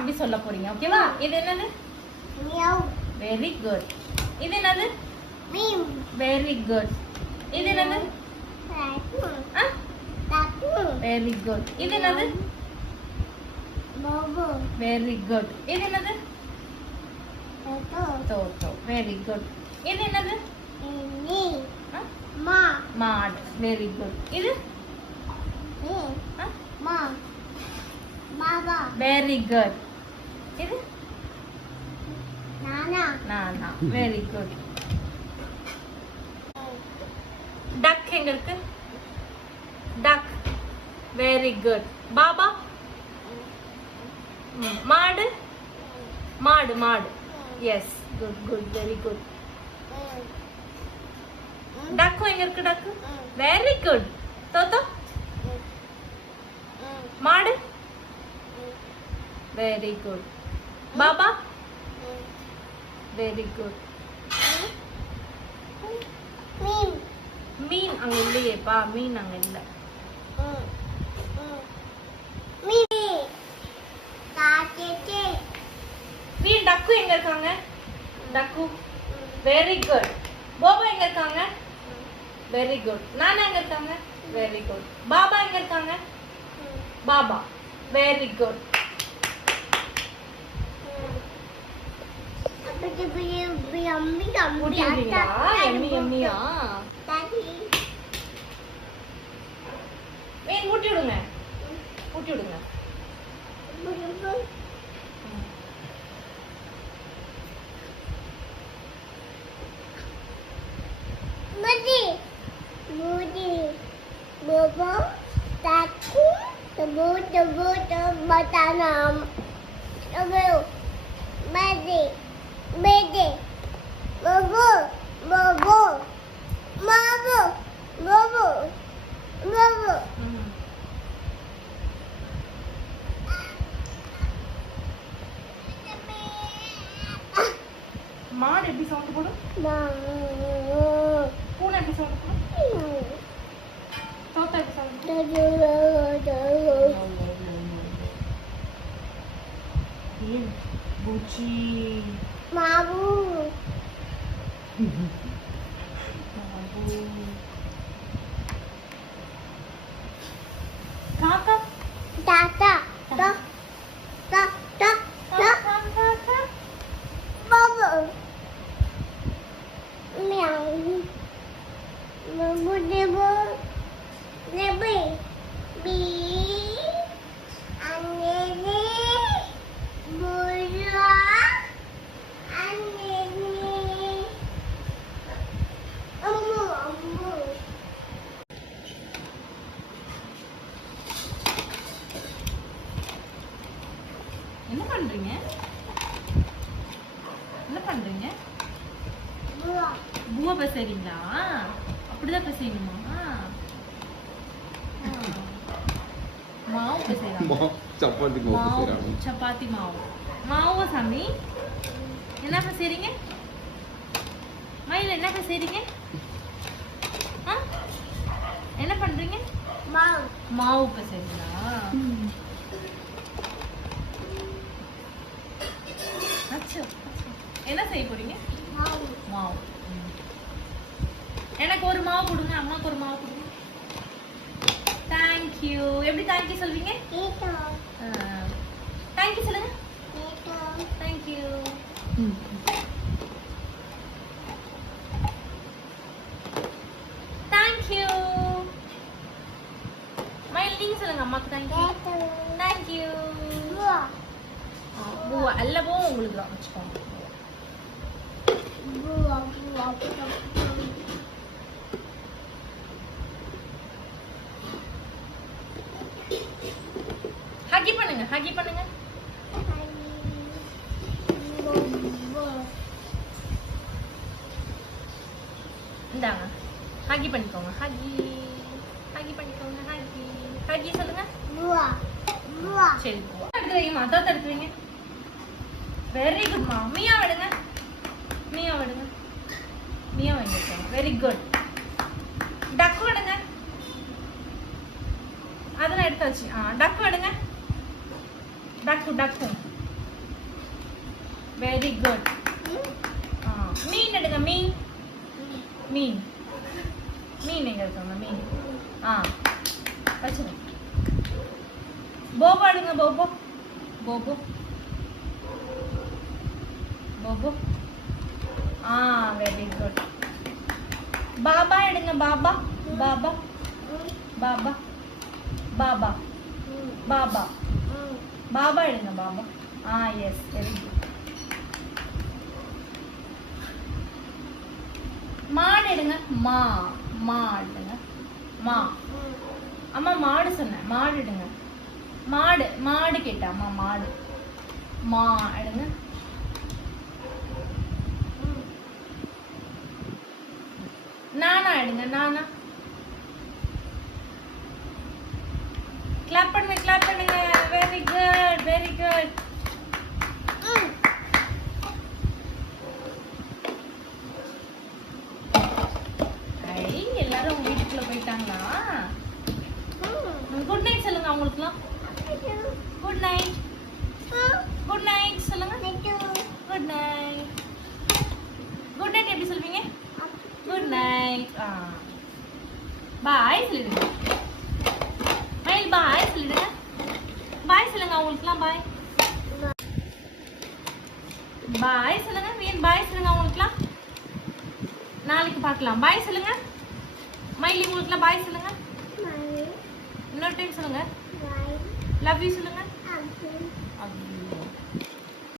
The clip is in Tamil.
தம்பி சொல்ல போறீங்க ஓகேவா இது என்னது மியாவ் வெரி குட் இது என்னது மீம் வெரி குட் இது என்னது டாக்கு வெரி குட் இது என்னது பாபு வெரி குட் இது என்னது டோட்டோ தோட்டோ வெரி குட் இது என்னது நீ ஆ? மா மாடு வெரி குட் இது நீ ஆ? மா பாபா வெரி குட் இது நானா நானா வெரி குட் டக் எங்க இருக்கு டக் வெரி குட் பாபா மாடு மாடு மாடு yes good good very good duck எங்க இருக்கு டக்கு வெரி குட் தோத்தோ மாடு வெரி குட் பாபா வெரி குட் மீம் மீன் அங்க இல்லையேப்பா மீன் அங்க இல்ல மீம் தாத்தே மீன் டக்கு எங்க இருக்காங்க டக்கு வெரி குட் போபா எங்க இருக்காங்க வெரி குட் நானா எங்க இருக்காங்க வெரி குட் பாபா எங்க இருக்காங்க பாபா வெரி குட் அப்படி போய் அம்மி ஊட்டி விடுறீங்களா எம்மி எம்மியா தாடி மீன் ஊட்டி விடுங்க ஊட்டி விடுங்க Mudi, mudi, bobo, taku, tebu, batanam, tebu, mudi, mudi, bobo, bobo, bobo, bobo, bobo. மாடு எப்படி சவுண்ட் போடும் பூனை எப்படி சவுண்ட் போடும் தோத்தா எப்படி சவுண்ட் ஏன் பூச்சி Mabu, காக்கா tata, ta, ta, ta, ta, bobo, meow, bobo, debo, debi, bi, anene, bula, anene, ammu, ammu. என்ன பண்றீங்க என்ன பண்றீங்க Bula, பூவா பேசுறீங்களா அப்படிதான் பேசணுமா மாவு பேசுறாங்க சப்பாத்தி மாவு மாவு செய்றாங்க. சப்பாத்தி மாவு மாவு சாமி என்ன பேசுறீங்க மயில் என்ன பேசுறீங்க ஆ? என்ன பண்றீங்க mau, மாவு பேசுறீங்களா அச்சோ என்ன செய்ய போறீங்க mau, மாவு எனக்கு ஒரு மாவு கொடுங்க அம்மாக்கு ஒரு மாவு கொடுங்க தேங்க்யூ எப்படி தேங்க்யூ சொல்வீங்க itu, தேங்க்யூ சொல்லுங்க itu. தேங்க்யூ தேங்க்யூ மயில் நீங்க சொல்லுங்க அம்மாக்கு தேங்க்யூ தேங்க்யூ பூவா எல்லாவும் உங்களுக்கு தான் வச்சுக்கோங்க ஹக்கி பண்ணுங்க ஹக்கி பண்ணுங்க இந்தாங்க ஹக்கி பண்ணிக்கோங்க ஹக்கி ஹக்கி பண்ணிக்கோங்க ஹக்கி ஹக்கி சொல்லுங்க சரி பூவா எடுத்து வைங்கம்மா அதான் எடுத்து வைங்க வெரி குட்மா மியா விடுங்க மியா விடுங்க மியா வாங்கிக்கோங்க வெரி குட் டக் விடுங்க அதெல்லாம் எடுத்தாச்சு டக் விடுங்க டக்கு டக்கு வெரி குட். மீன் எடுங்க. மீன் மீன் மீன் எங்க இருக்காங்க? மீன் வச்சுருங்க. போபோ எடுங்க. போபோ போபோ போபோ. Very good. பாபா எடுங்க. பாபா பாபா பாபா பாபா பாபா பாபா எடுங்க. பாபா. Yes very good. மாடு எடுங்க. மாடுங்க. மா அம்மா மாடு சொன்னேன். மாடு எடுங்க. மாடு மாடு கேட்டா அம்மா. மாடு மா எடுங்க. நானா எடுங்க. நானா. கிளாப் பண்ணுங்க. கிளாப் பண்ணுங்க. Very good very good. எல்லாரும் உங்க வீட்டுக்குள்ள போயிட்டாங்களா? குட் நைட் சொல்லுங்க அவங்களுக்குலாம். Good night. குட் நைட் சொல்லுங்க. Good night. குட் நைட் எப்படி சொல்வீங்க? Good night. பாய் சொல்லிடுங்க. மயில் பாய் சொல்லிடுங்க. பாய் சொல்லுங்க அவங்களுக்குலாம். பாய் பாய் சொல்லுங்க. மீன் பாய் சொல்லுங்க அவங்களுக்குலாம். நாளைக்கு பார்க்கலாம். பாய் சொல்லுங்க. மயில் உங்களுக்குலாம் பாய் சொல்லுங்க. இன்னொரு டைம் சொல்லுங்க. லவ் யூ சொல்லுங்க.